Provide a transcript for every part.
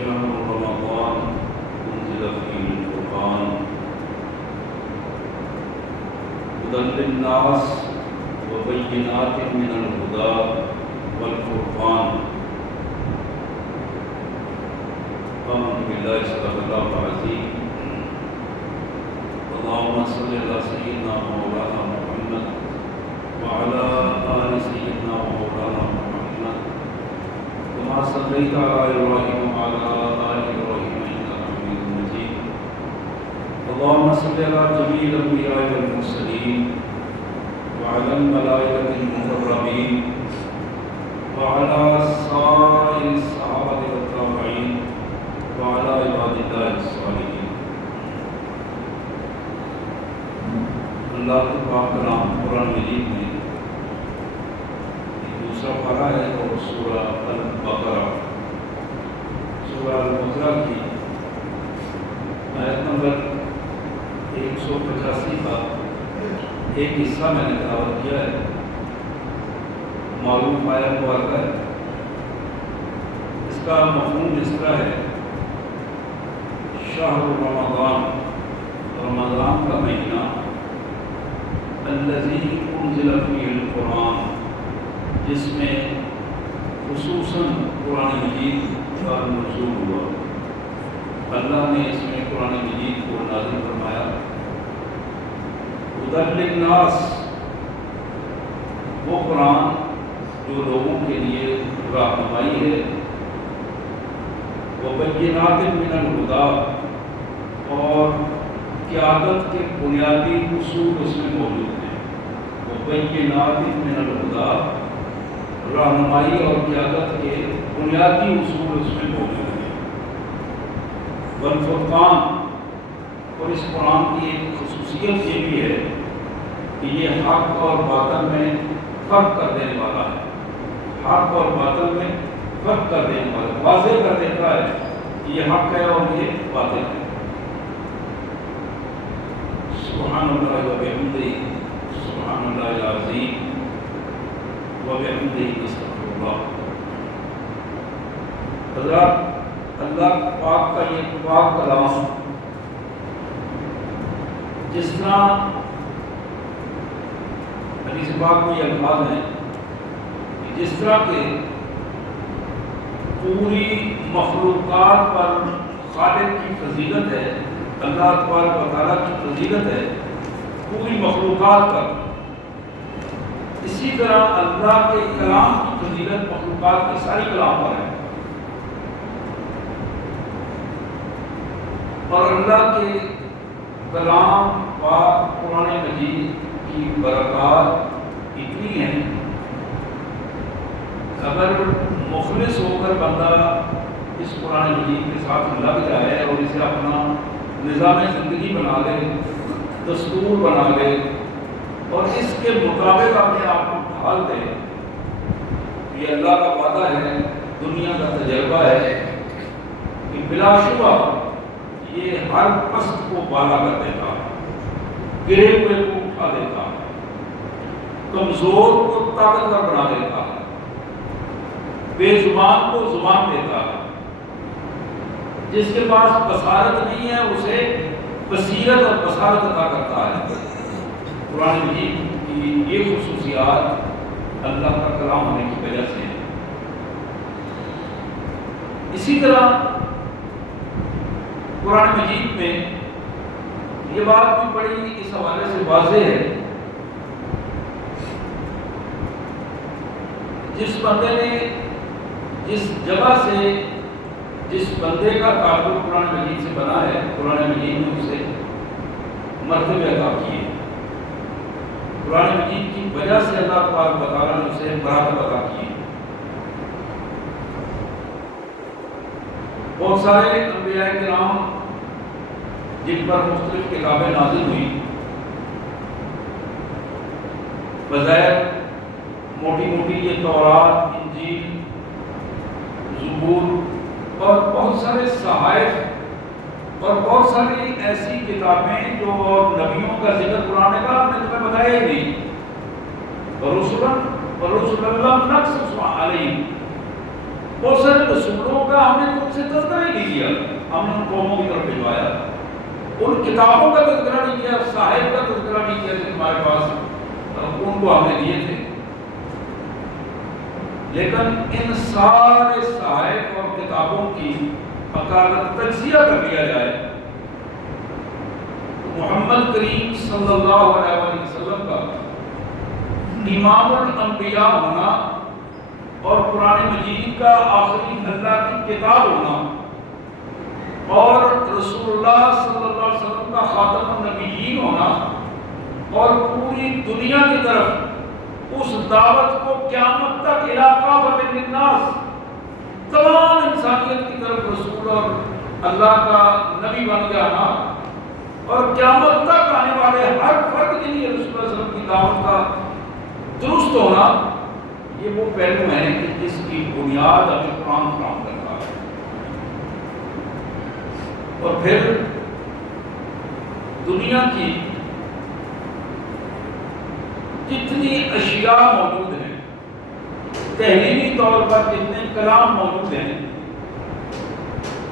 شهر رمضان أنزل فيه القرآن هدى للناس وبينات من الهدى والفرقان آمنت بالله صدق الله العظيم اللهم صل على سيدنا مولانا محمد وعلى آل سيدنا مولانا محمد كما صليت على إبراهيم وعلى آل إبراهيم إنك حميد مجيد اللهم صل على جميع الأنبياء والمرسلين وعلى الملائكة المقربين وعلى سائر الصحابة والتابعين وعلى عباد الله الصالحين. اللہ کے پاک کلام قرآن مجید میں دوسرا پارہ ہے اور سورہ البقرہ کی آیت نمبر 185 کا ایک حصہ میں نے تلاوت کیا ہے. معلوم آیت مبارکہ ہے. اس کا مفہوم اس طرح ہے: شہر رمضان، رمضان کا مہینہ، الذی انزل فیہ القرآن، جس میں خصوصاً قرآن مجید کا نزول ہوا. اللہ نے اس میں قرآن مجید کو نازل فرمایا. ہدی للناس، وہ قرآن جو لوگوں کے لیے رہنمائی ہے. وبینات من الہدی، اور قیادت کے بنیادی اصول اس میں موجود ہیں. وبینات من الہدی، رہنمائی اور قیادت کے بنیادی اصول اس میں موجود ہیں. والفرقان، اور اس قرآن کی ایک خصوصیت یہ بھی ہے کہ یہ حق اور باطل میں فرق کر دینے والا ہے. حق اور باطل میں فرق کر دینے والا، واضح کر دیتا ہے کہ یہ حق ہے اور یہ باطل ہے. سبحان اللہ وبحمدہ، سبحان اللہ العظیم وبحمدہ استغفر اللہ. حضرات، اللہ پاک کا یہ پاک کلام جس طرح حدیث پاک میں یہ الفاظ ہیں کہ جس طرح کے پوری مخلوقات پر خالق کی فضیلت ہے، اللہ تبارک و تعالیٰ کی فضیلت ہے پوری مخلوقات پر، اسی طرح اللہ کے کلام کی فضیلت مخلوقات کے ساری کلام پر ہے. اور اللہ کے کلام پاک قرآن مجید کی برکات اتنی ہیں، اگر مخلص ہو کر بندہ اس قرآن مجید کے ساتھ لگ جائے اور اسے اپنا نظام زندگی بنا لے، دستور بنا لے اور اس کے مطابق اپنے آپ کو ڈھال دے، یہ اللہ کا وعدہ ہے، دنیا کا تجربہ ہے کہ بلا شبہ یہ ہر پست کو بالا کر دیتا ہے، گرے ہوئے کو اٹھا دیتا ہے، کمزور کو طاقتور بنا دیتا ہے، بے زبان کو زبان دیتا ہے، جس کے پاس بصارت نہیں ہے اسے بصیرت اور بصارت عطا کرتا ہے. قرآن مجید کی یہ خصوصیات اللہ کا کلام ہونے کی وجہ سے ہیں. اسی طرح قرآن مجید میں یہ بات بھی بڑی اس حوالے سے واضح ہے، جس بندے نے جس جگہ سے جس بندے کا تعلق قرآن مجید سے بنا ہے، قرآن مجید نے اسے مرتبے عطا کیے. قرآن مجید کی وجہ سے اللہ تبارک و تعالیٰ نے اسے مراتب عطا کیے. بہت سارے انبیاء کرام جن پر مختلف کتابیں نازل ہوئی، بظاہر موٹی موٹی یہ تورات، انجیل، زبور اور بہت سارے صحائف اور بہت ساری ایسی کتابیں جو نبیوں کا ذکر قرآن کا ہم نے تمہیں بتایا ہی نہیں. رسول اللہ نقص علیہ، بہت سارے رسولوں کا ہم نے تم سے تذکرہ ہی نہیں کیا، ہم نے ان قوموں کی طرف بھجوایا، ان کتابوں کا تذکرہ نہیں کیا، صاحب کا تذکرہ نہیں کیا جو ہمارے پاس ان کو ہم نے دیے تھے، لیکن ان سارے صحائف اور کتابوں کی اگر تجزیہ کر لیا جائے تو محمد کریم صلی اللہ علیہ وسلم کا امام الانبیاء ہونا اور قرآن مجید کا آخری اللہ کی کتاب ہونا اور رسول اللہ صلی اللہ علیہ وسلم کا خاتم النبیین ہونا اور پوری دنیا کی طرف اس دعوت کو قیامت تک کافۃ للناس، تمام انسانیت کی طرف رسول اور اللہ کا نبی بن جانا اور قیامت تک آنے والے ہر فرد کے لیے رسول اللہ صلی اللہ علیہ وسلم کی دعوت کا درست ہونا، یہ وہ پہلو ہیں کہ جس کی بنیاد ہمیں قرآن فراہم کرتا ہے۔ اور پھر دنیا کی جتنی اشیاء موجود ہیں، تحلیلی طور پر جتنے کلام موجود ہیں،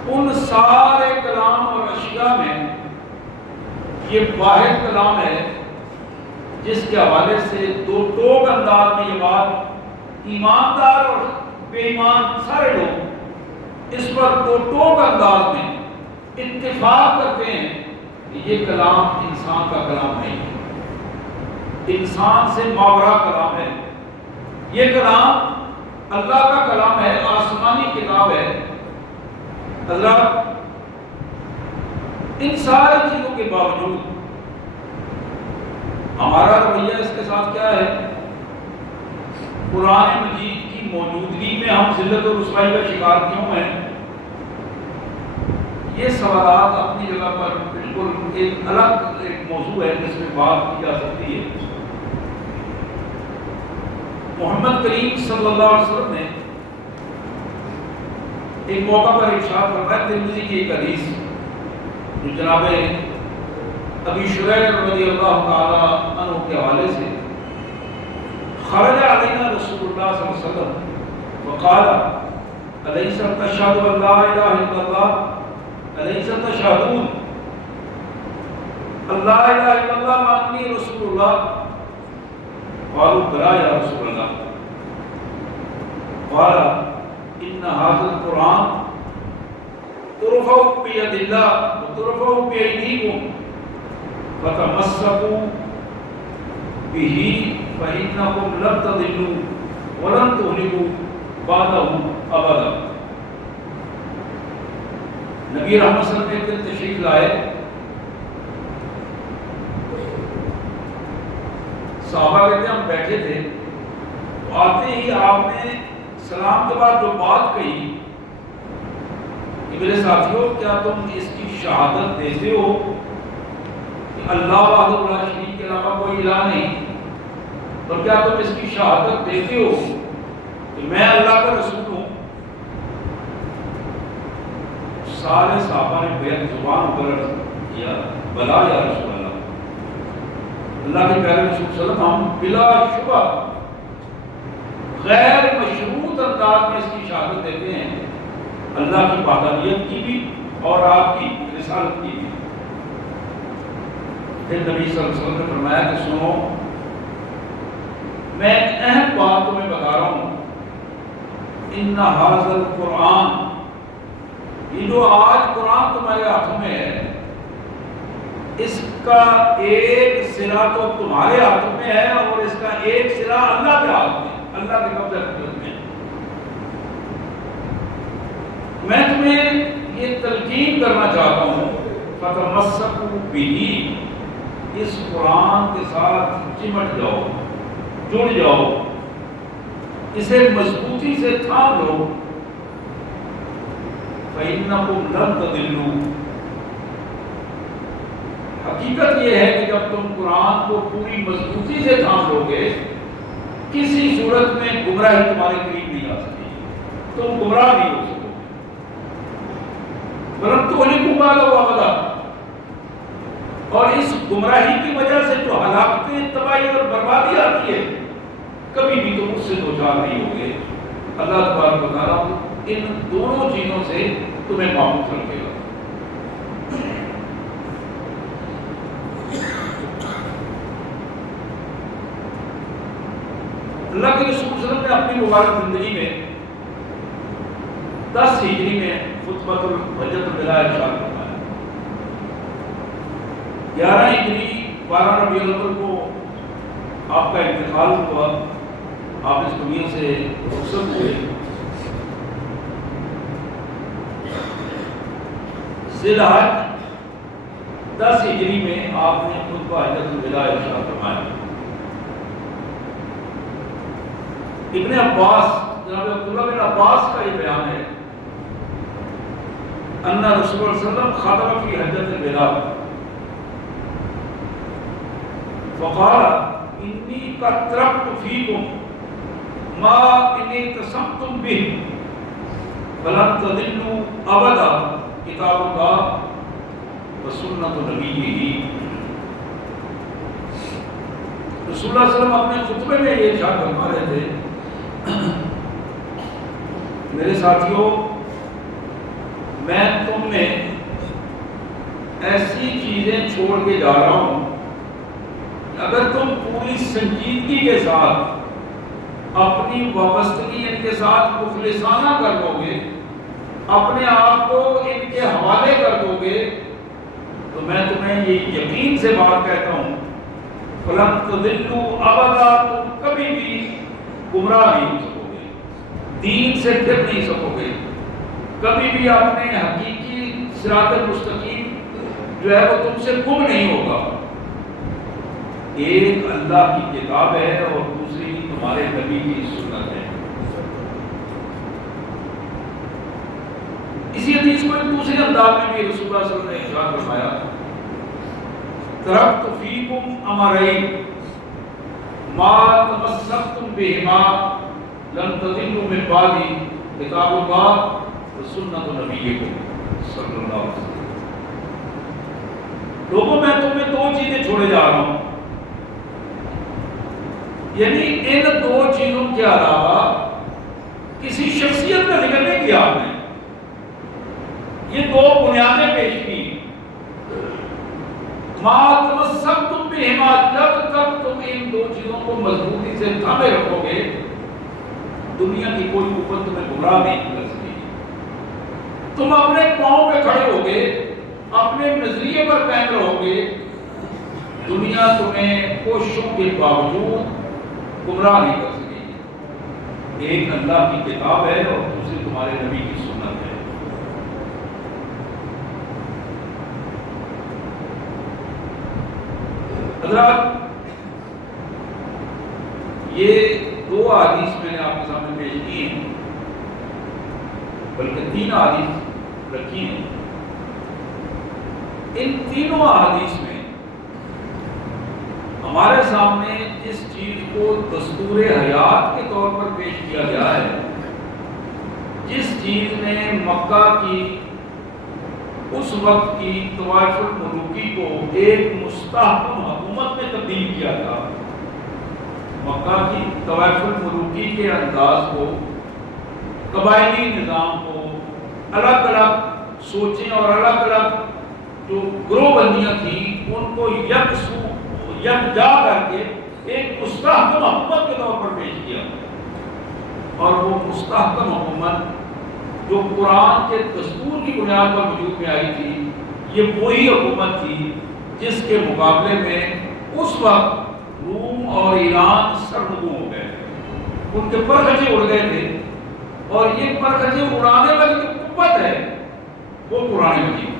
ان سارے کلام اور اشیاء میں یہ واحد کلام ہے جس کے حوالے سے دو ٹوک انداز میں یہ بات ایماندار اور بے ایمان سارے لوگ اس پر دو ٹوک انداز میں اتفاق کرتے ہیں کہ یہ کلام انسان کا کلام نہیں ہے، انسان سے ماورا کلام ہے، یہ کلام اللہ کا کلام ہے، آسمانی کتاب ہے۔ حضرات، ان ساری چیزوں کے باوجود ہمارا رویہ اس کے ساتھ کیا ہے؟ قرآن مجید کی موجودگی میں ہم ذلت و رسوائی کا شکار کیوں ہیں؟ یہ سوالات اپنی جگہ پر بالکل ایک الگ موضوع ہے جس میں بات کی جا سکتی ہے۔ محمد کریم صلی اللہ علیہ وسلم نے ایک موقع پر ارشاد فرمایا، ترمذی کی ایک حدیث جو جناب ابی شریح رضی اللہ تعالی عنہ کے حوالے سے، خرج علینا رسول اللہ صلی اللہ علیہ وسلم وقال الیس تشہد ان لا الہ الا اللہ الیس تشہدون ان لا الہ الا اللہ وانی رسول اللہ قالوا بلی یا رسول اللہ قال ان هذا القرآن ترفع بید اللہ وترفع بایدیکم فتمسکوا به فإنکم لن تضلوا ولن تهلكوا بعده ابدا۔ نبی رحمت صلی اللہ علیہ وسلم ایک دن تشریف لائے، صحابہ کہتے ہیں ہم بیٹھے تھے، آتے ہی آپ نے سلام کے بعد جو بات کہی کہ میرے ساتھیوں کیا تم اس کی شہادت دیتے ہو کہ اللہ وحدہ لا شریک کے علاوہ کوئی الہ نہیں، اور کیا تم اس کی شہادت دیتے ہو کہ میں اللہ کا رسول ہوں؟ سارے صحابہ نے بیعت زبان پر کیا، بلا یا رسول اللہ، اللہ کے پیارے رسول صلی اللہ علیہ وسلم ہم بلا شبہ غیر مشروط انداز میں اس کی شہادت دیتے ہیں، اللہ کی وحدانیت کی بھی اور آپ کی رسالت کی بھی۔ پھر نبی صلی اللہ علیہ وسلم نے فرمایا کہ سنو، میں ایک اہم بات تمہیں بتا رہا ہوں، ان ھذا القرآن، یہ جو آج قرآن تمہارے ہاتھوں میں ہے، اس کا ایک سرا تو تمہارے ہاتھوں میں ہے اور اس کا ایک سرا اللہ کے ہاتھ میں، اللہ کے قبضہ میں۔ میں تمہیں یہ تلقین کرنا چاہتا ہوں، فتمسکوا بہ، اس قرآن کے ساتھ چمٹ جاؤ، جڑ جاؤ، اسے مضبوطی سے تھام لو، فإنکم لن تضلوا۔ حقیقت یہ ہے کہ جب تم قرآن کو پوری مضبوطی سے تھام لو گے، کسی صورت میں گمراہی تمہارے قریب نہیں آ سکتی، تم گمراہ نہیں ہو سکتے، ولن تہلکوا بعدہ ابدا۔ اور اس گمراہی کی وجہ سے جو ہلاکتیں، تباہی اور بربادی آتی ہے، کبھی بھی تم اس سے دوچار نہیں ہوگے۔ اللہ تبارک و تعالیٰ ان دونوں چیزوں سے تمہیں محفوظ رکھے گا۔ اللہ کے رسول صلی اللہ علیہ وسلم نے اپنی مبارک زندگی میں 10 ہجری میں خطبۃ الحجۃ الوداع ارشاد فرمایا، 11 ہجری 12 ربیع الاول کو آپ کا انتقال ہوا، آپ اس دنیا سے رخصت ہوئے۔ ذی الحج 10 ہجری میں آپ نے خطبہ حجۃ الوداع ارشاد فرمایا۔ ابن عباس، جناب عبداللہ بن عباس کا یہ بیان ہے، ان رسول اللہ صلی اللہ علیہ وسلم خطب فی حجۃ الوداع فقال انی قد ترکت فیکم ما ان اعتصمتم به فلن تضلوا ابدا کتاب اللہ وسنت نبیہ۔ رسول اللہ صلی اللہ علیہ وسلم اپنے خطبے میں یہ ارشاد فرما رہے تھے، میرے ساتھیوں، میں تم میں ایسی چیزیں چھوڑ کے جا رہا ہوں کہ اگر تم پوری سنجیدگی کے ساتھ اپنی وابستگی ان کے ساتھ مخلصانہ کر دو گے، اپنے آپ کو ان کے حوالے کر دو گے، تو میں تمہیں یہ یقین سے بات کہتا ہوں، فَلَن تَضِلُّوا أَبَدًا، تم کبھی بھی گمراہ نہیں ہو سکو گے، دین سے پھر نہیں سکو گے، کبھی بھی اپنے حقیقی صراط المستقیم جو ہے وہ تم سے گم نہیں ہوگا۔ ایک اللہ کی کتاب ہے اور دوسری تمہارے نبی کی سنت ہے۔ اسی حدیث کو ایک دوسرے انداز میں بھی رسول اللہ صلی اللہ علیہ وسلم نے ارشاد فرمایا، ترکت فیکم امرین ما تمسکتم بہما لن تضلوا من بعدی کتاب اللہ وسنت نبیکم صلی اللہ علیہ وسلم۔ لوگوں، میں تمہیں 2 چیزیں چھوڑے جا رہا ہوں، یعنی ان 2 چیزوں کے علاوہ کسی شخصیت کا ذکر نہیں کیا آپ نے، یہ 2 بنیادیں پیش کی۔ ما تمسکتم بہما، جب تک تم ان 2 چیزوں کو مضبوطی سے تھامے رکھو گے، دنیا کی کوئی قوت تمہیں گمراہ نہیں کر سکے گی۔ تم اپنے پاؤں پہ کھڑے ہوگے، اپنے نظریے پر قائم رہو گے، دنیا تمہیں کوششوں کے باوجود گمراہ نہیں کر سکے گی۔ ایک اللہ کی کتاب ہے اور دوسری تمہارے نبی کی سنت ہے۔ حضرات، یہ 2 احادیث میں نے آپ کے سامنے پیش کی ہیں، بلکہ 3 احادیث رکھی ہیں۔ ان تینوں احادیث میں ہمارے سامنے جس چیز کو دستور حیات کے طور پر پیش کیا گیا ہے، جس چیز نے مکہ کی اس وقت کی طوائف الملوکی کو ایک مستحکم حکومت میں تبدیل کیا تھا، مکہ کی طوائف الملوکی کے انداز کو، قبائلی نظام کو، الگ الگ سوچیں اور الگ الگ جو گروہ بندیاں تھیں ان کو یکجا کر کے ایک مستحکم حکومت کے طور پر پیش کیا، اور وہ مستحکم حکومت جو قرآن کے دستور کی بنیاد پر وجود میں آئی تھی، یہ وہی حکومت تھی جس کے مقابلے میں اس وقت روم اور ایران سرنگوں ہو گئے، ان کے پرخچے اڑ گئے تھے، اور یہ پرخچے اڑانے والی جو قوت ہے وہ قرآن مجید۔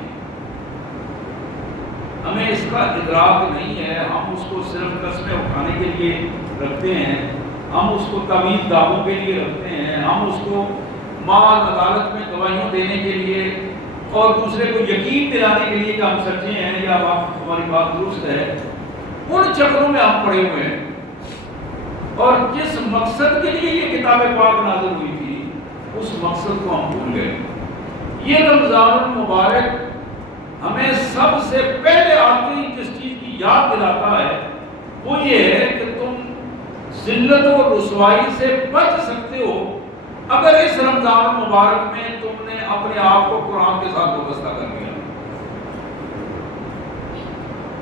ہمیں اس کا ادراک نہیں ہے، ہم اس کو صرف قسمیں اٹھانے کے لیے رکھتے ہیں، ہم اس کو تعویذ دعووں کے لیے رکھتے ہیں، ہم اس کو مال عدالت میں گواہیاں دینے کے لیے اور دوسرے کو یقین دلانے کے لیے کہ ہم سچے ہیں یا ہماری بات درست ہے، ان چکروں میں ہم پڑے ہوئے ہیں۔ اور جس مقصد کے لیے یہ کتاب پاک نازل ہوئی تھی، اس مقصد کو ہم بھول گئے۔ یہ رمضان المبارک ہمیں سب سے پہلے آتے ہی جس چیز کی یاد دلاتا ہے وہ یہ ہے کہ تم ذلت و رسوائی سے بچ سکتے ہو اگر اس رمضان المبارک میں تم نے اپنے آپ کو قرآن کے ساتھ وابستہ کر لیا،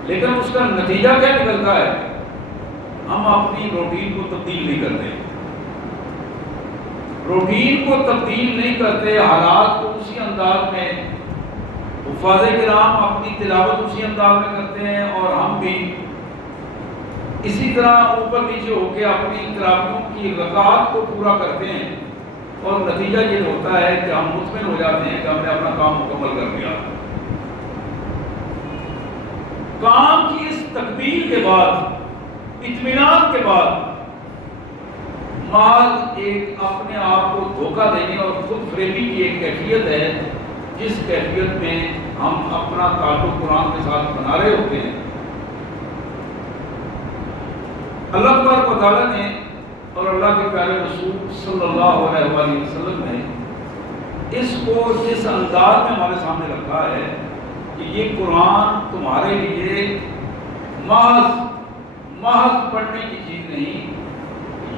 لیکن اس کا نتیجہ کیا نکلتا ہے؟ ہم اپنی روٹین کو تبدیل نہیں کرتے، روٹین کو تبدیل نہیں کرتے، حالات کو اسی انداز میں، حفاظ کرام اپنی تلاوت اسی انداز میں کرتے ہیں اور ہم بھی اسی طرح اوپر نیچے ہو کے اپنی تراویحوں کی رکعات کو پورا کرتے ہیں، اور نتیجہ یہ ہوتا ہے کہ ہم مطمئن ہو جاتے ہیں کہ ہم نے اپنا کام مکمل کر دیا۔ کام کی اس تکمیل کے بعد، اطمینان کے بعد، محض ایک اپنے آپ کو دھوکہ دینے اور خود فریبی کی ایک کیفیت ہے، جس کیفیت میں ہم اپنا تعلق قرآن کے ساتھ بنا رہے ہوتے ہیں۔ اللہ تبارک و تعالیٰ نے اور اللہ کے پیارے رسول صلی اللہ علیہ وآلہ وسلم نے اس کو جس انداز میں ہمارے سامنے رکھا ہے کہ یہ قرآن تمہارے لیے محض پڑھنے کی چیز نہیں،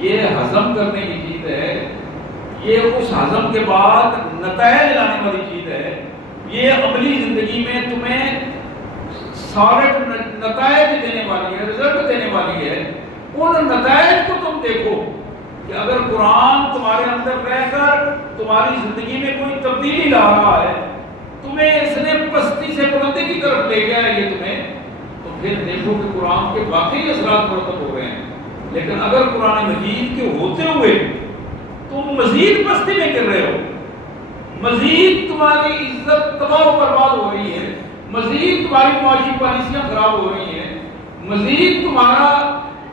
یہ ہضم کرنے کی چیز ہے، یہ اس ہضم کے بعد نتائج لانے والی چیز ہے، یہ عملی زندگی میں تمہیں سالڈ نتائج دینے والی ہے، رزلٹ دینے والی ہے۔ ان نتائج کو تم دیکھو کہ اگر قرآن تمہارے اندر رہ کر تمہاری زندگی میں کوئی تبدیلی لا رہا ہے، تمہیں اس نے پستی سے بلندی کی طرف لے گیا ہے یہ تمہیں، تو پھر دیکھو کہ قرآن کے واقعی اثرات مرتب ہو رہے ہیں۔ لیکن اگر قرآن مجید کے ہوتے ہوئے تم مزید پستی میں گر رہے ہو، مزید تمہاری عزت تباہ و برباد ہو رہی ہے، مزید تمہاری معاشی پالیسیاں خراب ہو رہی ہیں، مزید تمہارا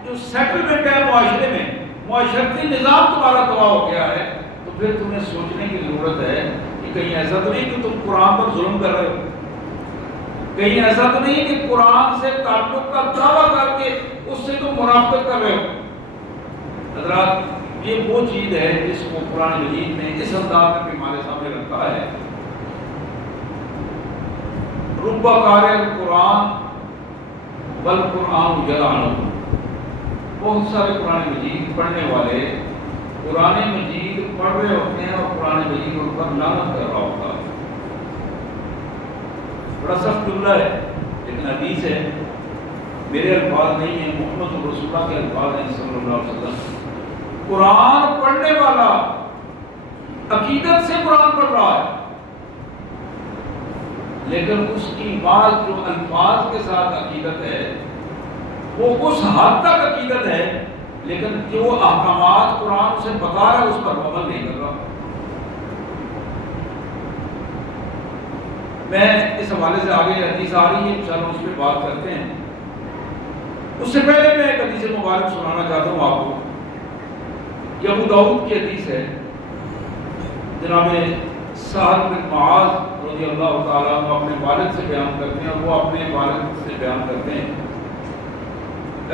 جو سیٹلمنٹ ہے معاشرے میں، معاشرتی نظام تمہارا تباہ ہو گیا ہے، تو پھر تمہیں سوچنے کی ضرورت ہے کہ کہیں ایسا تو نہیں کہ تم قرآن پر ظلم کر رہے ہو، کہیں ایسا تو نہیں کہ قرآن سے تعلق کا دعویٰ کر کے اس سے تم منافقت کر رہے ہو۔ حضرات، یہ وہ چیز ہے جس کو قرآن مجید نے اس انداز میں ہمارے سامنے رکھا ہے۔ رب قارئ القرآن والقرآن یلعنہ، بہت سارے قرآن مجید پڑھنے والے قرآن مجید پڑھ رہے ہوتے ہیں اور قرآن مجید ان پر لعنت کر رہا ہوتا ہے۔ بڑا سخت جملہ ہے لیکن حدیث ہے، میرے الفاظ نہیں ہیں، محمد رسول اللہ کے الفاظ ہیں صلی اللہ علیہ وسلم۔ قرآن پڑھنے والا عقیدت سے قرآن پڑھ رہا ہے، لیکن اس کی بات جو الفاظ کے ساتھ عقیدت ہے وہ اس حد تک عقیدت ہے، لیکن جو احکامات قرآن اسے بتا رہا ہے اس پر عمل نہیں کر رہا۔ میں اس حوالے سے آگے حدیث آ رہی ہے، انشاءاللہ اس پہ بات کرتے ہیں۔ اس سے پہلے میں ایک حدیث مبارک سنانا چاہتا ہوں آپ کو۔ یہ ابو داؤد کی حدیث ہے، جناب سہل بن معاذ رضی اللہ تعالیٰ عنہ اپنے والد سے بیان کرتے ہیں، اور وہ اپنے والد سے بیان کرتے ہیں۔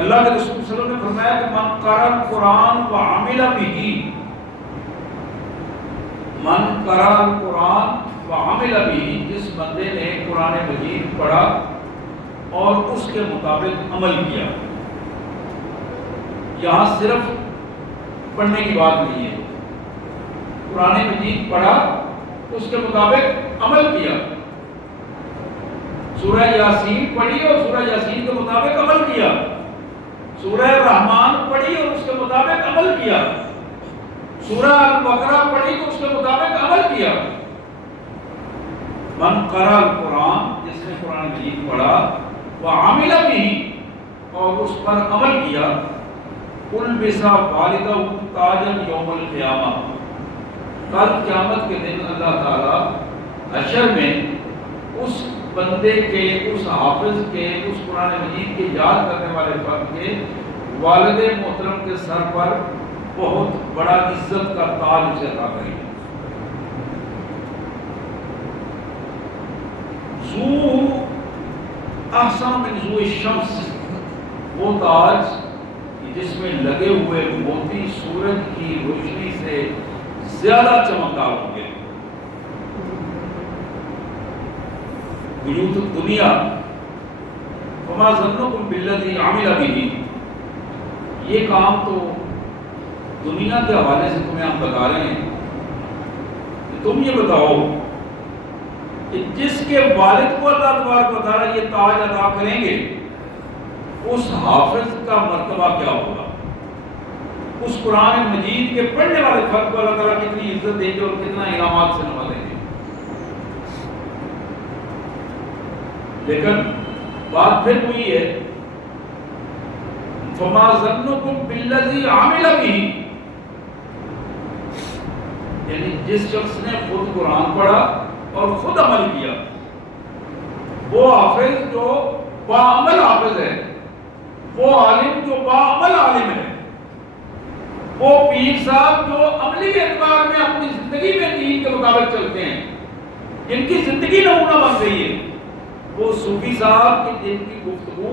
اللہ کے رسول صلی اللہ علیہ وسلم نے فرمایا کہ من قرأ القرآن وعمل به، من قرأ القرآن وعمل به، جس بندے نے قرآن مجید پڑھا اور اس کے مطابق عمل کیا۔ یہاں صرف پڑھنے کی بات نہیں ہے، قرآن مجید پڑھا، اس کے مطابق عمل کیا، سورہ یاسین پڑھی اور سورہ یاسین کے مطابق عمل کیا، سورہ رحمان پڑھی اور اس کے مطابق عمل کیا، سورہ البقرہ پڑھی تو اس کے مطابق عمل کیا۔ من قرأ القرآن، جس نے قرآن مجید پڑھا، وعمل به، اور اس پر عمل کیا، البس والدہ تاجا یوم القیامہ، کل قیامت کے دن اللہ تعالی حشر میں اس بندے کے، اس حافظ کے، اس قرآن مجید کے یاد کرنے والے فرد کے والد محترم کے سر پر بہت بڑا عزت کا تاج اسے عطا کرے گی۔ ذو احسن من ضوء الشمس، وہ تاج جس میں لگے ہوئے موتی سورج کی روشنی سے زیادہ چمکدار ہوں گے۔ بیوت الدنیا فما ظنکم بالذی عمل به، یہ کام تو دنیا کے حوالے سے تمہیں ہم بتا رہے ہیں، تم یہ بتاؤ کہ جس کے والد کو اللہ تبارک و تعالیٰ یہ تاج عطا کریں گے اس حافظ کا مرتبہ کیا ہوگا، اس قرآن مجید کے پڑھنے والے فرد کو اللہ تعالیٰ کتنی عزت دیں گے اور کتنا انعامات سے نوازیں گے۔ لیکن بات پھر وہی ہے، فما ظنکم بالذی عمل بہ، یعنی جس شخص نے خود قرآن پڑھا اور خود عمل کیا، وہ حافظ جو باعمل حافظ ہے، وہ عالم جو باعمل عالم ہے، وہ پیر صاحب جو عملی اعتبار میں اپنی زندگی میں دین کے مطابق چلتے ہیں، جن کی زندگی نمونہ بن گئی ہے، وہ صوفی صاحب کی جن کی گفتگو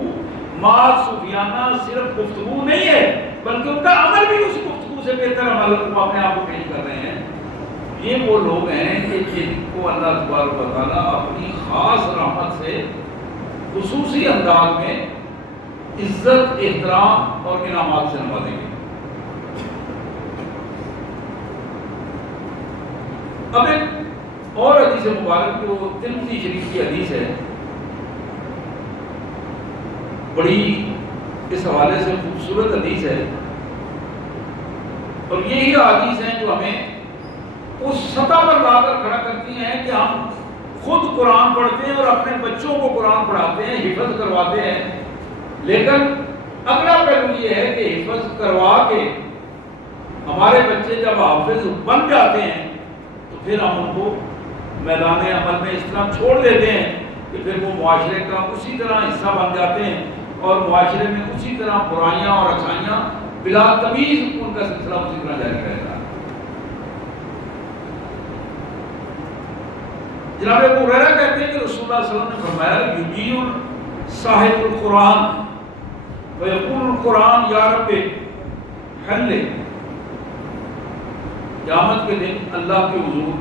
ما صوفیانہ صرف گفتگو نہیں ہے بلکہ ان کا عمل بھی اس گفتگو سے بہتر عمل کو اپنے آپ کو پیش کر رہے ہیں۔ یہ وہ لوگ ہیں کہ جن کو اللہ تبارک و تعالیٰ اپنی خاص رحمت سے خصوصی انداز میں عزت، احترام اور انعامات سے نوازیں گے۔ اب ایک اور حدیث مبارک جو ترمذی شریف کی حدیث ہے، بڑی اس حوالے سے خوبصورت حدیث ہے، اور یہی حدیث ہیں جو ہمیں اس سطح پر لا کر کھڑا کرتی ہیں کہ ہم خود قرآن پڑھتے ہیں اور اپنے بچوں کو قرآن پڑھاتے ہیں، حفظ کرواتے ہیں، لیکن اگلا پہلو یہ ہے کہ حفظ کروا کے ہمارے بچے جب حافظ بن جاتے ہیں تو پھر ہم ان کو میدان عمل میں اس طرح چھوڑ دیتے ہیں کہ پھر وہ معاشرے کا اسی طرح حصہ بن جاتے ہیں اور معاشرے میں اسی طرح برائیاں اور اچھائیاں بلا تمیز ان کا سلسلہ اسی طرح جاری رہتا ہے۔ جناب ابو ہریرہ کہتے ہیں کہ رسول اللہ صلی اللہ علیہ وسلم نے فرمایا یجیء صاحب القرآن ویقول القرآن یا رب حل، قیامت کے دن اللہ کے حضور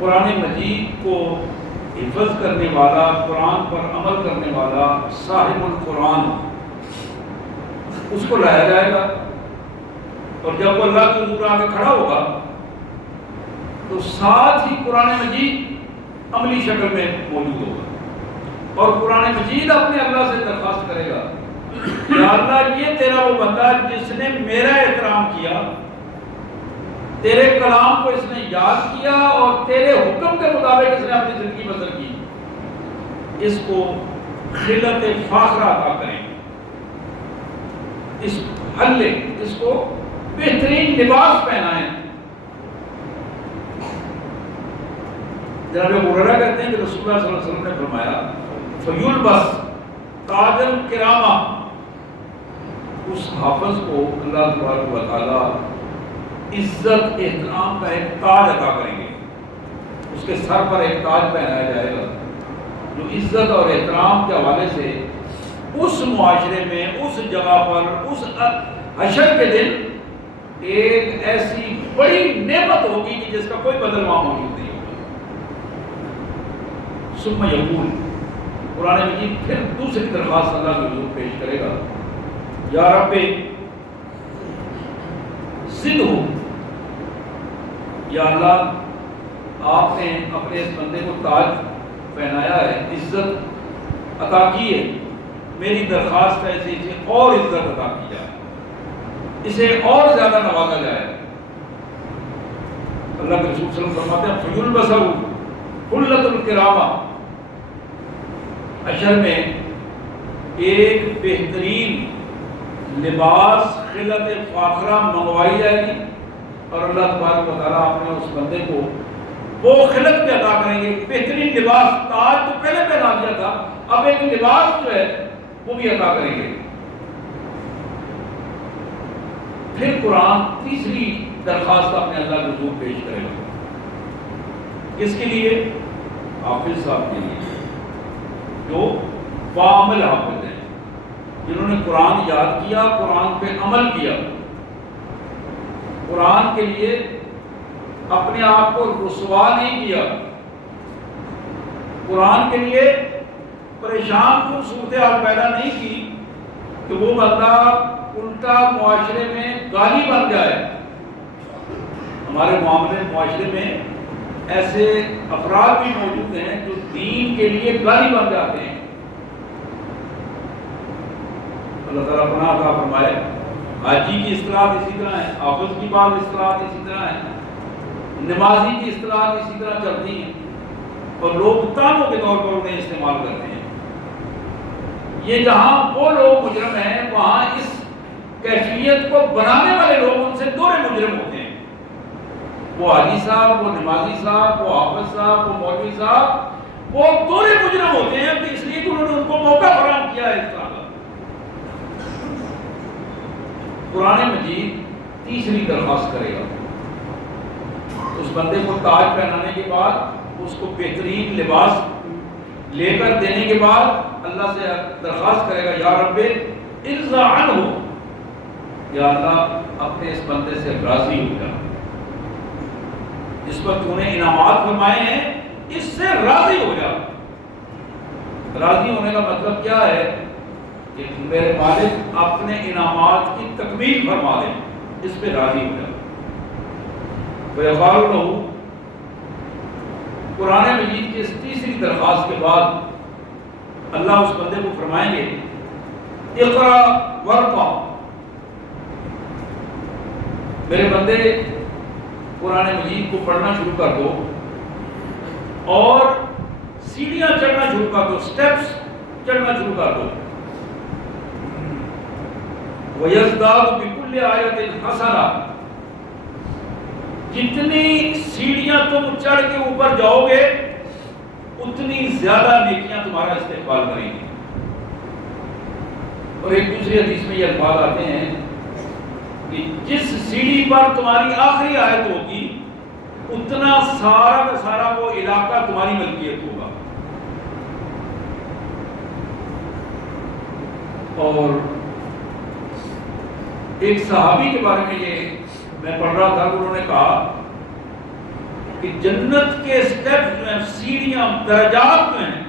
قرآن مجید کو حفظ کرنے والا، قرآن پر عمل کرنے والا صاحب القرآن اس کو لایا جائے گا، اور جب وہ اللہ کے حضور آگے کھڑا ہوگا تو ساتھ ہی قرآن مجید عملی شکل میں موجود ہوگا، اور قرآن مجید اپنے اللہ سے درخواست کرے گا یا اللہ یہ تیرا وہ بندہ جس نے میرا احترام کیا، تیرے کلام کو اس نے یاد کیا اور تیرے حکم کے مطابق اس نے اپنی زندگی بسر کی، اس کو خلت فاخرہ عطا کریں، اس حل، اس کو بہترین لباس پہنائیں۔ جناب ابو ہریرہ کہتے ہیں کہ رسول اللہ صلی اللہ علیہ وسلم نے فرمایا فیلبس تاج الکرامہ، اس حافظ کو اللہ تبارک و تعالیٰ عزت احترام کا ایک تاج عطا کریں گے، اس کے سر پر ایک تاج پہنایا جائے گا جو عزت اور احترام کے حوالے سے اس معاشرے میں، اس جگہ پر، اس حشر کے دن ایک ایسی بڑی نعمت ہوگی کہ جس کا کوئی بدل وہاں موجود نہیں ہوگا۔ ثم یقول، قرآن مجید پھر دوسری درخواست اللہ کے حضور پیش کرے گا، یا رب زد ہو، یا اللہ آپ نے اپنے اس بندے کو تاج پہنایا ہے، عزت عطا کی ہے، میری درخواست ہے اسے اور عزت عطا کی جائے، اسے اور زیادہ نوازا جائے۔ اللہ کے رسول صلی اللہ علیہ وسلم فرماتے ہیں فیلبسہ حلۃ الکرامہ، حشر میں ایک بہترین لباس خلت فاخرہ منگوائی جائے گی، اور اللہ تبارک و تعالیٰ اپنے اس بندے کو وہ خلت بھی عطا کریں گے، بہترین لباس، تاج تو پہلے پہنا دیا تھا، اب ایک لباس جو ہے وہ بھی عطا کریں گے۔ پھر قرآن تیسری درخواست اپنے اللہ کے حضور پیش کرے گا، کس کے لیے؟ حافظ صاحب کے لیے جو باعمل حافظ ہیں، جنہوں نے قرآن یاد کیا، قرآن پہ عمل کیا، قرآن کے لیے اپنے آپ کو رسوا نہیں کیا، قرآن کے لیے پریشان کن صورتحال پیدا نہیں کی کہ وہ بندہ الٹا معاشرے میں گالی بن جائے، ہمارے معاشرے میں ایسے افراد بھی موجود ہیں جو دین کے لیے گالی بن جاتے ہیں. اللہ تعالیٰ پناہ عطا فرمائے. حاجی کی اصطلاحات اسی طرح ہیں، حافظ کی بعض اصطلاحات اسی طرح ہیں، نمازی کی اصطلاحات اسی طرح چلتی ہیں، اور لوگ تانوں کے طور پر انہیں استعمال کرتے ہیں. یہ جہاں وہ لوگ مجرم ہیں، وہاں اس کیفیت کو بنانے والے لوگ ان سے دوہرے مجرم ہوتے ہیں. وہ حاجی صاحب، وہ نمازی صاحب، وہ حافظ صاحب، وہ مولوی صاحب، وہ دوہرے مجرم ہوتے ہیں کہ اس لیے کہ انہوں نے ان کو موقع فراہم کیا ہے اس طرح کا. قرآن مجید تیسری درخواست کرے گا. اس بندے کو تاج پہنانے کے بعد، اس کو بہترین لباس لے کر دینے کے بعد اللہ سے درخواست کرے گا، یا رب ارضا عنہ، یا اللہ اپنے اس بندے سے راضی ہو جا، جس پر تو نے انعامات فرمائے ہیں اس سے راضی ہو جا. راضی ہونے کا مطلب کیا ہے؟ کہ میرے مالک اپنے انعامات کی تکمیل فرما دیں، اس پہ راضی ہو جا. وَيَقَالُ لَهُ، قرآن مجید کی اس تیسری درخواست کے بعد اللہ اس بندے کو فرمائیں گے، اقرا ورقا، میرے بندے قرآن مجید کو پڑھنا شروع کر دو اور سیڑھیاں چڑھنا شروع کر دو، سٹیپس چڑھنا شروع کر دو. وَيَزْدَادُ بِكُلِّ آیَةٍ حَسَنَةً، جتنی سیڑھیاں تم چڑھ کے اوپر جاؤ گے اتنی زیادہ نیکیاں تمہارا استقبال کریں گی. اور ایک دوسری حدیث میں یہ الفاظ آتے ہیں کہ جس سیڑھی پر تمہاری آخری آیت ہوگی اتنا سارا کا سارا وہ علاقہ تمہاری ملکیت ہوگا. اور ایک صحابی کے بارے میں یہ میں پڑھ رہا تھا، انہوں نے کہا کہ جنت کے سٹیپ جو ہیں، سیڑھیاں، درجات جو ہیں،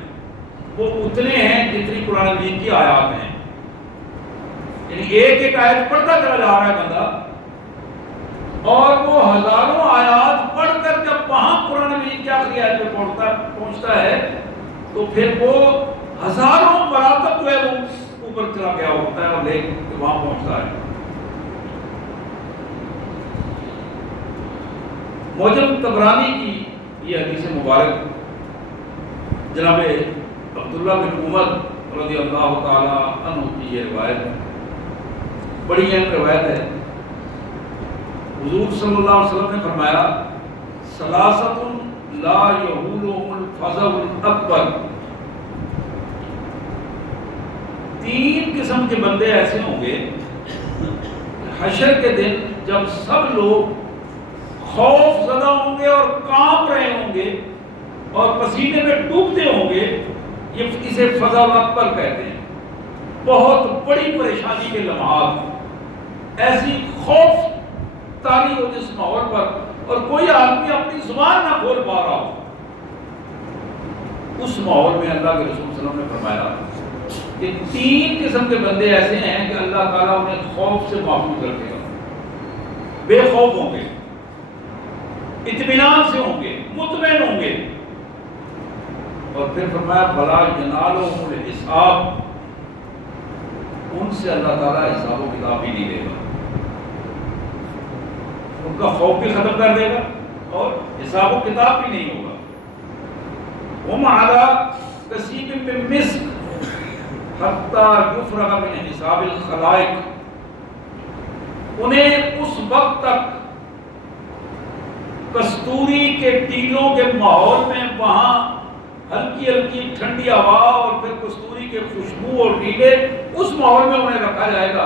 وہ اتنے ہیں جتنی قرآن مجید کی آیات ہیں. یعنی ایک ایک آیت پڑھتا چلا جا رہا ہے بندہ، اور وہ ہزاروں آیات پڑھ کر جب وہاں قرآن مجید کی آخری آیت پہ پہنچتا ہے تو پھر وہ ہزاروں مراتب جو ہے وہ اوپر چلا گیا ہوتا ہے اور لے کے وہاں پہنچتا ہے. معجم طبرانی کی یہ حدیث مبارک جناب عبداللہ بن عمر رضی اللہ تعالی عنہ کی یہ روایت بڑی اہم روایت ہے. حضور صلی اللہ علیہ وسلم نے فرمایا، ثلاثۃ لا یحولهم الفزع الاکبر، تین قسم کے بندے ایسے ہوں گے حشر کے دن جب سب لوگ خوف زدہ ہوں گے اور کانپ رہے ہوں گے اور پسینے میں ڈوبتے ہوں گے. یہ اسے فزع الاکبر کہتے ہیں. بہت بڑی پریشانی کے لمحات، ایسی خوف طاری ہو جس ماحول پر اور کوئی آدمی اپنی زبان نہ کھول پا رہا ہو، اس ماحول میں اللہ کے رسول صلی اللہ علیہ وسلم نے فرمایا کہ تین قسم کے بندے ایسے ہیں کہ اللہ تعالیٰ انہیں خوف سے محفوظ رکھے گا. بے خوف ہوں گے، اطمینان سے ہوں گے، مطمئن ہوں گے. اور پھر فرمایا بلا ینالہم الحساب، ان سے اللہ تعالیٰ حساب و کتاب بھی نہیں دے گا. ان کا خوف بھی ختم کر دے گا اور حساب و کتاب بھی نہیں ہوگا. ہم علی کثیب من مسک حتی یفرغ من حساب الخلائق، انہیں اس وقت تک کستوری کے ٹیلوں کے ماحول میں وہاں ہلکی ہلکی ٹھنڈی ہوا اور پھر کستوری کے خوشبو اور ٹیلے، اس ماحول میں انہیں رکھا جائے گا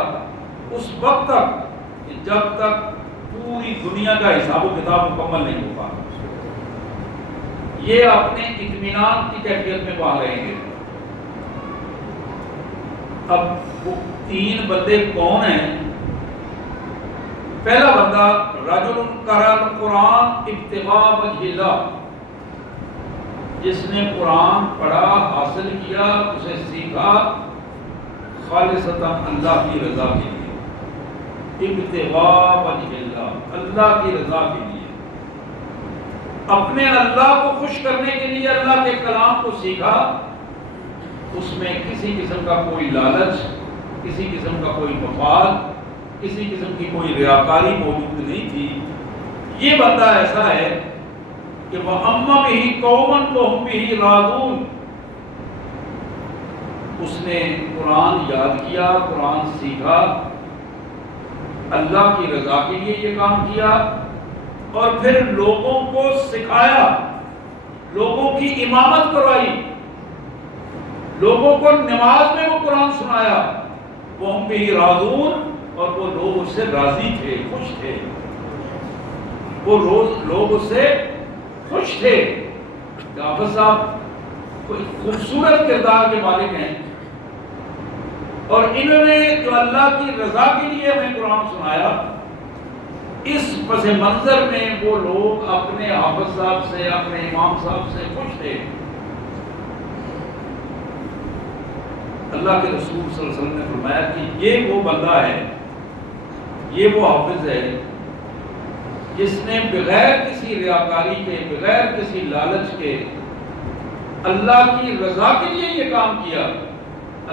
اس وقت تک جب تک پوری دنیا کا حساب و کتاب مکمل نہیں ہوگا. یہ اپنے اطمینان کی کیفیت میں وہاں رہیں گے. اب وہ تین بندے کون ہیں؟ پہلا بندہ رجل قرأ القرآن ابتغاء وجہ اللہ، جس نے قرآن پڑھا، حاصل کیا، اسے سیکھا خالصتاً اللہ کی رضا کے لیے. ابتغاء وجہ اللہ، اللہ کی رضا کے لیے. اپنے اللہ کو خوش کرنے کے لیے اللہ کے کلام کو سیکھا، اس میں کسی قسم کا کوئی لالچ، کسی قسم کا کوئی مفاد، کسی قسم کی کوئی ریاکاری موجود نہیں تھی. یہ بندہ ایسا ہے کہ وَأَمَّ بِهِ قَوْمًا وَهُمْ بِهِ رَاضُونَ. اس نے قرآن یاد کیا، قرآن سیکھا، اللہ کی رضا کے لیے یہ کام کیا، اور پھر لوگوں کو سکھایا، لوگوں کی امامت کروائی، لوگوں کو نماز میں وہ قرآن سنایا. وَهُمْ بِهِ رَاضُونَ. اور وہ لوگ اس سے راضی تھے، خوش تھے. وہ لوگ اس سے خوش تھے. حافظ صاحب کوئی خوبصورت کردار کے مالک ہیں، اور انہوں نے جو اللہ کی رضا کے لیے ہمیں قرآن سنایا، اس پس منظر میں وہ لوگ اپنے حافظ صاحب سے، اپنے امام صاحب سے خوش تھے. اللہ کے رسول صلی اللہ علیہ وسلم نے فرمایا کہ یہ وہ بندہ ہے، یہ وہ حافظ ہے جس نے بغیر کسی ریاکاری کے، بغیر کسی لالچ کے اللہ کی رضا کے لیے یہ کام کیا.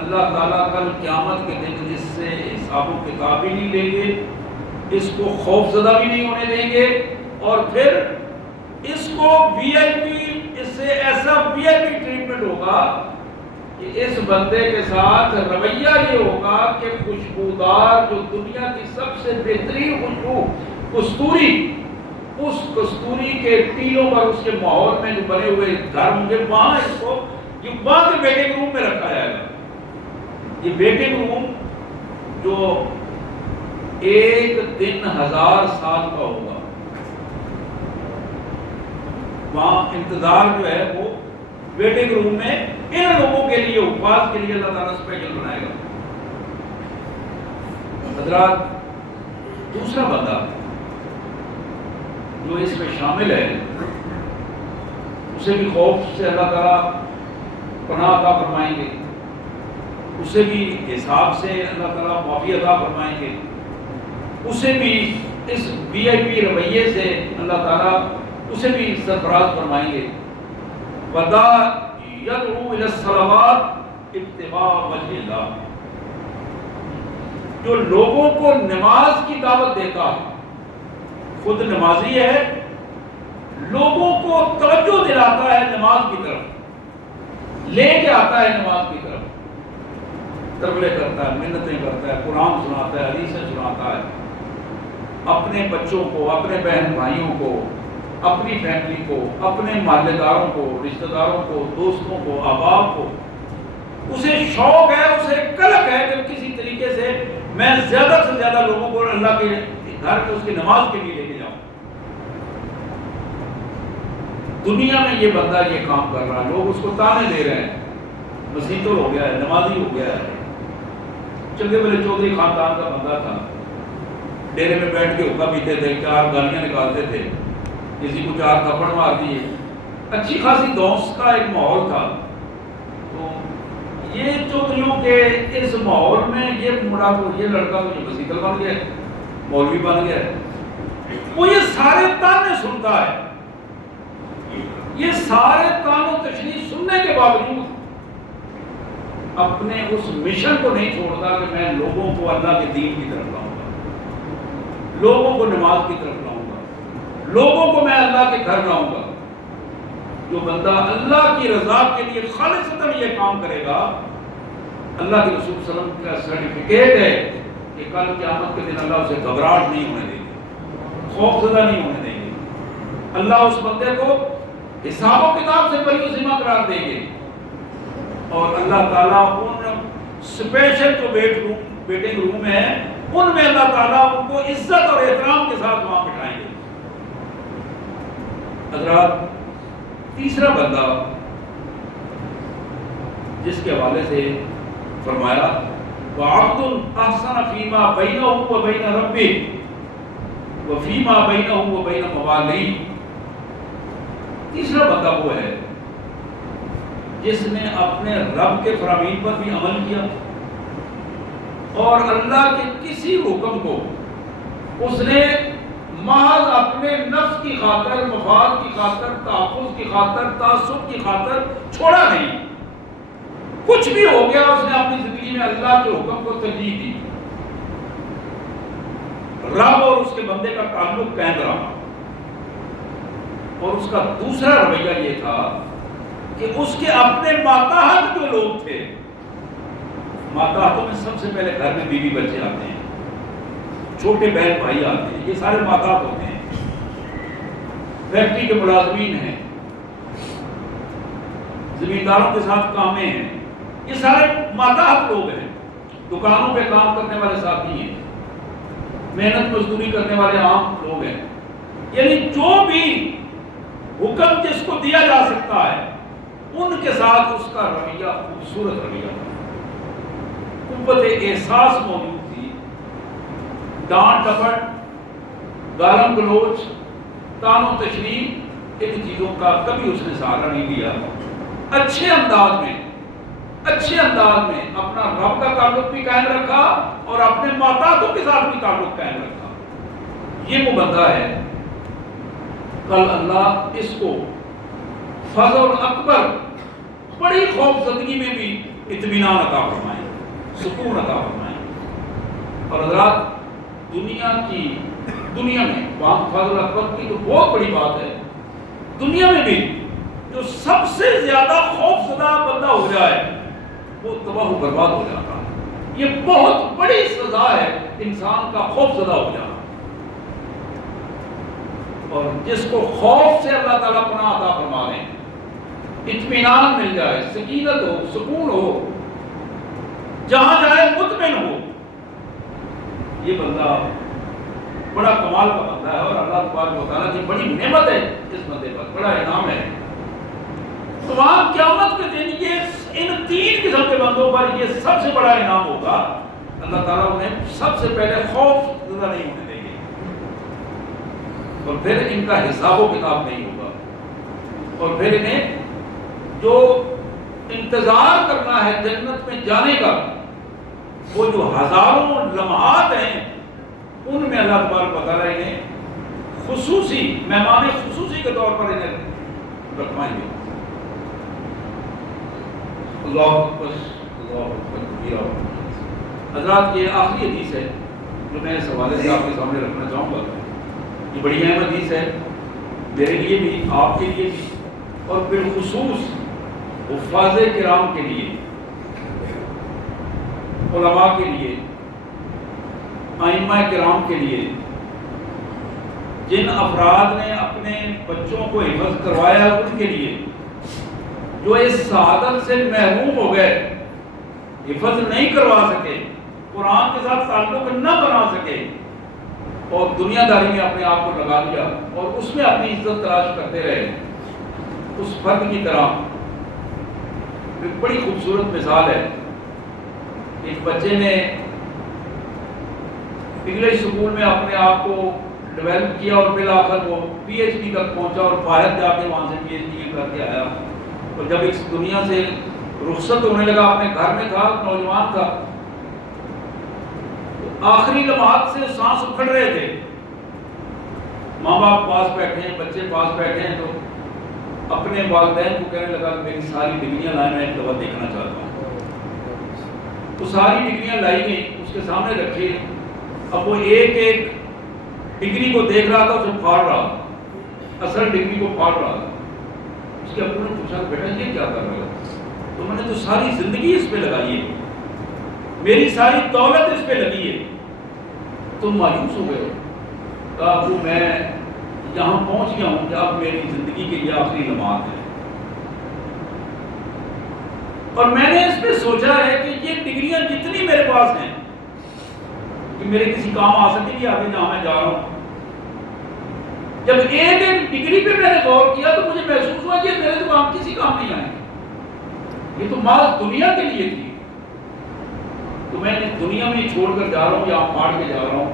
اللہ تعالیٰ کل قیامت کے دن جس سے حساب و کتاب بھی نہیں لیں گے، اس کو خوف زدہ بھی نہیں ہونے دیں گے، اور پھر اس کو وی آئی پی، اس سے ایسا وی آئی پی ٹریٹمنٹ ہوگا کہ اس بندے کے ساتھ رویہ یہ ہوگا کہ خوشبودار جو دنیا کی سب سے بہترین خوشبو کستوری، اس کستوری کے ٹیلوں پر، اس کے ماحول میں جو بنے ہوئے گھر ہوں گے، وہاں اس کو یہ وہاں کے ویٹنگ روم میں رکھا جائے گا. یہ ویٹنگ روم جو 1 دن 1000 سال کا ہوگا، وہاں انتظار جو ہے وہ ویٹنگ روم میں ان لوگوں کے لیے، حفاظ کے لیے اللہ تعالیٰ اسپیشل بنائے گا. حضرات، دوسرا بندہ جو اس میں شامل ہے، اسے بھی خوف سے اللہ تعالیٰ پناہ عطا فرمائیں گے، اسے بھی حساب سے اللہ تعالیٰ معافی عطا فرمائیں گے، اسے بھی اس وی آئی پی رویے سے اللہ تعالیٰ اسے بھی سرفراز فرمائیں گے. وَدَا يَدْعُو إِلَى الصَّلَوَاتِ ابْتِغَاءَ وَجْهِ اللَّهِ. جو لوگوں کو نماز کی دعوت دیتا ہے، خود نمازی ہے، لوگوں کو توجہ دلاتا ہے نماز کی طرف، لے کے آتا ہے نماز کی طرف، تربیت کرتا ہے، منتیں کرتا ہے، قرآن سناتا ہے، حدیثیں سناتا ہے، اپنے بچوں کو، اپنے بہن بھائیوں کو، اپنی فیملی کو، اپنے محلے داروں کو، رشتہ داروں کو، دوستوں کو، احباب کو. اسے شوق ہے، اسے کلک ہے کہ کسی طریقے سے میں زیادہ سے زیادہ لوگوں کو اللہ کے گھر کے اس کی نماز کے لیے لے کے جاؤں. دنیا میں یہ بندہ یہ کام کر رہا ہے، لوگ اس کو تانے دے رہے ہیں، مسیحر ہو گیا ہے، نمازی ہو گیا ہے. چنگے بلے چودھری خاندان کا بندہ تھا، ڈیرے میں بیٹھ کے حقہ پیتے تھے، 4 گالیاں نکالتے تھے، کسی کو 4 تھپڑ مار دیے، اچھی خاصی دوست کا ایک ماحول تھا. تو یہ چودھریوں کے اس ماحول میں یہ مڑا تو یہ لڑکا تو یہ مسیحر بن گیا، مولوی بن گیا. وہ یہ سارے تانے سنتا ہے، یہ سارے تان و تشریح سننے کے باوجود اپنے اس مشن کو نہیں چھوڑتا کہ میں لوگوں کو اللہ کے دین کی طرف لاؤں گا، لوگوں کو نماز کی طرف لاؤں گا، لوگوں کو میں اللہ کے گھر لاؤں گا. جو بندہ اللہ کی رضا کے لیے خالصتاً یہ کام کرے گا، اللہ کے رسول صلی اللہ علیہ وسلم کا سرٹیفکیٹ ہے کہ کل قیامت کے دن اللہ اسے گھبراہٹ نہیں ہونے دے گی، خوف زدہ نہیں ہونے دیں گے. اللہ اس بندے کو حساب و کتاب سے بری ذمہ قرار دیں گے، اور اللہ تعالیٰ ان اسپیشل جو ویٹنگ روم ہے ان میں اللہ تعالیٰ ان کو عزت اور احترام کے ساتھ وہاں بٹھائیں گے. حضرات، تیسرا بندہ جس کے حوالے سے فرمایا وَعَبْدٌ أَحْسَنَ فِي مَا بَيْنَهُ وَبَيْنَ رَبِّهِ وَفِي مَا بَيْنَهُ وَبَيْنَ مَوَالِيهِ. تیسرا بندہ وہ ہے جس نے اپنے رب کے فرامین پر بھی عمل کیا، اور اللہ کے کسی حکم کو اس نے محض اپنے نفس کی خاطر، مفاد کی خاطر، تحفظ کی خاطر، تعصب کی خاطر چھوڑا نہیں. کچھ بھی ہو گیا اس نے اپنی زندگی میں اللہ کے حکم کو ترجیح دی. رب اور اس کے بندے کا تعلق قائم رہا. اور اس کا دوسرا رویہ یہ تھا کہ اس کے اپنے ماتحت جو لوگ تھے، ماتحتوں میں سب سے پہلے گھر میں بیوی بچے آتے ہیں، چھوٹے بہن بھائی آتے ہیں، یہ سارے ماتحت ہوتے ہیں. فیکٹری کے ملازمین ہیں، زمینداروں کے ساتھ کامیں ہیں، یہ سارے ماتحت لوگ ہیں. دکانوں پہ کام کرنے والے ساتھی ہیں، محنت مزدوری کرنے والے عام لوگ ہیں. یعنی جو بھی حکم جس کو دیا جا سکتا ہے ان کے ساتھ اس کا رویہ خوبصورت رویہ تھا. قوت احساس موجود تھی. ڈانٹ ڈپٹ، گالم گلوچ، تان و تشریح، ان چیزوں کا کبھی اس نے سہارا نہیں لیا. اچھے انداز میں اپنا رب کا تعلق بھی قائم رکھا اور اپنے ماتحتوں کے ساتھ بھی تعلق قائم رکھا. یہ وہ بندہ ہے کل اللہ اس کو فضل اکبر بڑی خوف زدگی میں بھی اطمینان عطا فرمائے، سکون عطا فرمائے. اور حضرات دنیا میں فضل اکبر کی تو بہت بڑی بات ہے. دنیا میں بھی جو سب سے زیادہ خوف زدہ بندہ ہو جائے وہ تباہ و برباد ہو جاتا ہے. یہ بہت بڑی سزا ہے انسان کا خوف زدہ ہو جانا. اور جس کو خوف سے اللہ تعالیٰ پناہ عطا فرما دیں، اطمینان مل جائے، سکینت ہو، سکون ہو، جہاں جائے مطمئن ہو، یہ بندہ بڑا کمال کا بندہ ہے. اور اللہ تبارک و تعالیٰ کی بڑی نعمت ہے اس بندے پر، بڑا انعام ہے. تو وہاں قیامت کے دن یہ ان تین قسم کے بندوں پر یہ سب سے بڑا انعام ہوگا. اللہ تعالیٰ انہیں سب سے پہلے خوف زدہ نہیں ہونے دیں گے، اور پھر ان کا حساب و کتاب نہیں ہوگا، اور پھر انہیں جو انتظار کرنا ہے جنت میں جانے کا، وہ جو ہزاروں لمحات ہیں ان میں اللہ تبارک و تعالیٰ انہیں خصوصی مہمان خصوصی کے طور پر انہیں رکھوائیں گے. اللہ اکبر، اللہ اکبر کبیرہ. حضرات یہ آخری حدیث ہے جو میں اس حوالے سے آپ کے سامنے رکھنا چاہوں گا. یہ بڑی اہم حدیث ہے میرے لیے بھی، آپ کے لیے بھی، اور بالخصوص حفاظ کرام کے لیے، علماء کے لیے، ائمہ کرام کے لیے. جن افراد نے اپنے بچوں کو حفظ کروایا ان کے لیے، جو اس سعادت سے محروم ہو گئے، حفظ نہیں کروا سکے، قرآن کے ساتھ تعلق نہ بنا سکے اور دنیا داری میں اپنے آپ کو لگا دیا اور اس میں اپنی عزت تلاش کرتے رہے. اس فرد کی طرح ایک بڑی خوبصورت مثال ہے. ایک بچے نے انگلش اسکول میں اپنے آپ کو ڈیولپ کیا اور بالآخر وہ پی ایچ ڈی تک پہنچا اور باہر جا کے وہاں سے پی ایچ ڈی کر کے آیا. اور جب اس دنیا سے رخصت ہونے لگا، اپنے گھر میں تھا، نوجوان تھا، آخری لمحات سے سانس اکھڑ رہے تھے. ماں باپ پاس بیٹھے ہیں، بچے پاس بیٹھے ہیں، تو اپنے والدین کو کہنے لگا کہ میری ساری ڈگریاں لائیں، میں ایک دفعہ دیکھنا چاہتا ہوں. تو ساری ڈگریاں لائی گئی، اس کے سامنے رکھی. اب وہ ایک ایک ڈگری کو دیکھ رہا تھا، اسے پھاڑ رہا تھا، اصل ڈگری کو پھاڑ رہا تھا. اس کے ابو نے پوچھا بیٹا یہ کیا کر رہا ہے؟ تو میں نے تو ساری زندگی اس پہ لگائی ہے، میری ساری دولت اس پہ لگی ہے. تم مایوس ہو گئے ہو؟ کہا ابو میں یہاں پہنچ گیا ہوں کہ اب میری زندگی کے یہ آخری لمحات ہیں، اور میں نے اس پہ سوچا ہے کہ یہ ڈگریاں جتنی میرے پاس ہیں کہ میرے کسی کام آ سکے گی آگے جہاں میں جا رہا ہوں. جب ایک ایک ڈگری پہ میں نے غور کیا تو مجھے محسوس ہوا کہ میرے تو کام کسی کام نہیں آئے، یہ تو محض دنیا کے لیے تھی. تو میں نے دنیا میں چھوڑ کر جا رہا ہوں، یا پھاڑ کے جا رہا ہوں،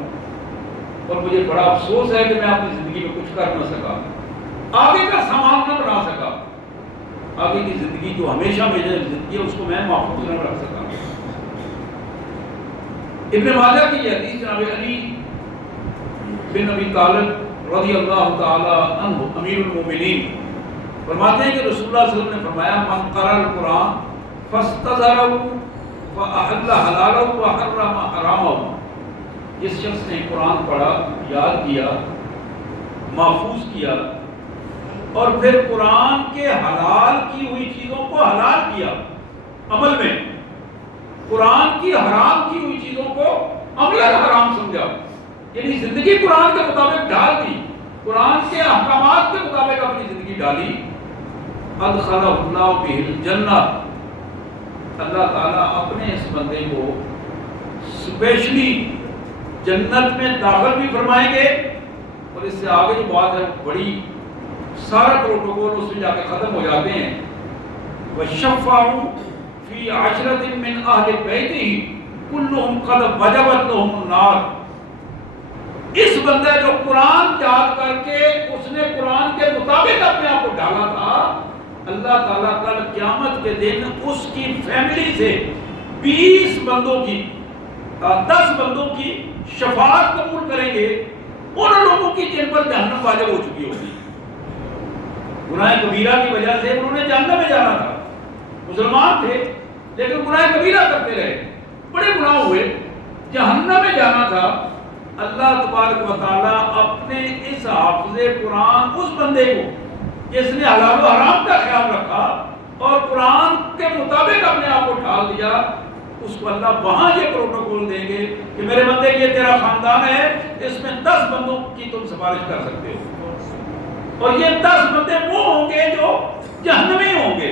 اور مجھے بڑا افسوس ہے کہ میں اپنی زندگی میں کچھ کر نہ سکا، آگے کا سامان نہ بنا سکا. آگے کی زندگی جو ہمیشہ میری زندگی ہے اس کو میں محفوظ نہ رکھ سکا. ابن ماجہ کی یہ حدیث جناب علی بن ابی طالب رضی اللہ تعالی عنہ امیر المومنین فرماتے ہیں کہ رسول اللہ صلی اللہ علیہ وسلم نے فرمایا من قرأ القرآن فاستظہرہ فأحل حلالہ وحرم حرامہ، جس شخص نے قرآن پڑھا، یاد کیا، محفوظ کیا اور پھر قرآن کے حلال کی ہوئی چیزوں کو حلال کیا عمل میں، قرآن کی حرام کی ہوئی چیزوں کو عملاً حرام سمجھا، یعنی زندگی قرآن کے مطابق ڈال دی، قرآن کے احکامات کے مطابق اپنی زندگی ڈالی، ادخلہ اللہ بہ الجنہ، اللہ تعالیٰ اپنے اس بندے کو اسپیشلی جنت میں داخل بھی فرمائیں گے، اور اس سے آگے جو بات ہے بڑی سارا پروٹوکول اس میں جا کے ختم ہو جاتے ہیں، وَشَفَّعُوا فِي عَشْرَةٍ مِّنْ أَهْلِ بَيْتِهِ كُلُّهُمْ قَدْ وَجَبَتْ لَهُمُ النَّارُ، اس بندے جو قرآن یاد کر کے اس نے قرآن کے مطابق اپنے آپ کو ڈالا تھا، اللہ تعالیٰ کل قیامت کے دن اس کی فیملی سے 20 بندوں کی 10 بندوں کی شفاعت قبول کریں گے، ان لوگوں کی جن پر جہنم واجب ہو چکی ہوگی، گناہ کبیرہ کی وجہ سے انہوں نے جہنم میں جانا تھا، مسلمان تھے لیکن گناہ کبیرہ کرتے رہے، بڑے گناہ ہوئے، جہنم میں جانا تھا، اللہ تبارک و تعالیٰ اپنے اس حافظ قرآن اس بندے کو جس نے حلال و حرام کا خیال رکھا اور قرآن کے مطابق اپنے آپ کو ڈھال دیا، اس کو اللہ وہاں یہ پروٹوکول دیں گے کہ میرے بندے یہ تیرا خاندان ہے، اس میں 10 بندوں کی تم سفارش کر سکتے ہو، اور یہ 10 بندے وہ ہوں گے جو جہنمی ہوں گے،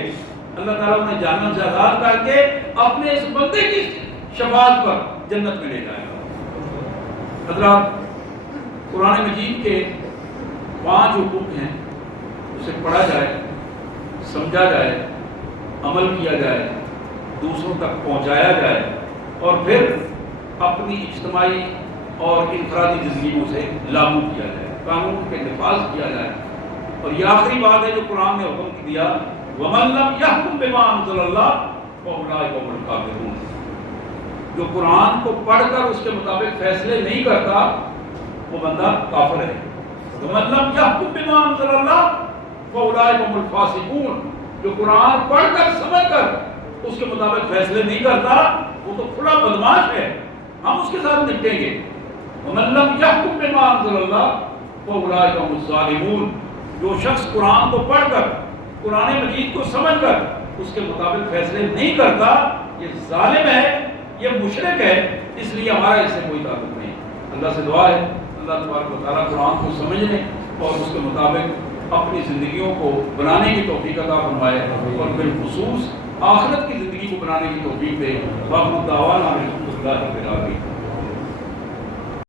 اللہ تعالیٰ انہیں جہنم سے آزاد کر کے اپنے اس بندے کی شفاعت پر جنت میں لے جائے گا۔ حضرات، قرآن مجید کے 5 حقوق ہیں، اسے پڑھا جائے، سمجھا جائے، عمل کیا جائے، دوسروں تک پہنچایا جائے، اور پھر اپنی اجتماعی اور انفرادی زندگی میں اسے لاگو کیا جائے، قانون کے نفاذ کیا جائے۔ اور یہ آخری بات ہے جو قرآن نے حکم دیا، وَمَن لَّمْ يَحْكُم بِمَا أَنزَلَ اللَّهُ فَأُولَٰئِكَ هُمُ الْكَافِرُونَ، جو قرآن کو پڑھ کر اس کے مطابق فیصلے نہیں کرتا وہ بندہ کافر ہے۔ وَمَن لَّمْ يَحْكُم بِمَا أَنزَلَ اللَّهُ فَأُولَٰئِكَ هُمُ الْفَاسِقُونَ، جو قرآن پڑھ کر سمجھ کر اس کے مطابق فیصلے نہیں کرتا وہ تو کھلا بدماش ہے، ہم اس کے ساتھ نپٹیں گے۔ وَمَن لَّمْ يَحْكُم بِمَا أَنزَلَ اللَّهُ فَأُولَٰئِكَ هُمُ الظَّالِمُونَ، جو شخص قرآن کو پڑھ کر قرآن مجید کو سمجھ کر اس کے مطابق فیصلے نہیں کرتا یہ ظالم ہے، یہ مشرک ہے، اس لیے ہمارا اس سے کوئی تعلق نہیں۔ اللہ سے دعا ہے اللہ تبارک و تعالیٰ قرآن کو سمجھنے اور اس کے مطابق اپنی زندگیوں کو بنانے کی توفیق عطا فرمائے، اور بالخصوص آخرت کی زندگی کو بنانے کی توفیق دے۔ وآخر دعوانا الحمدللہ۔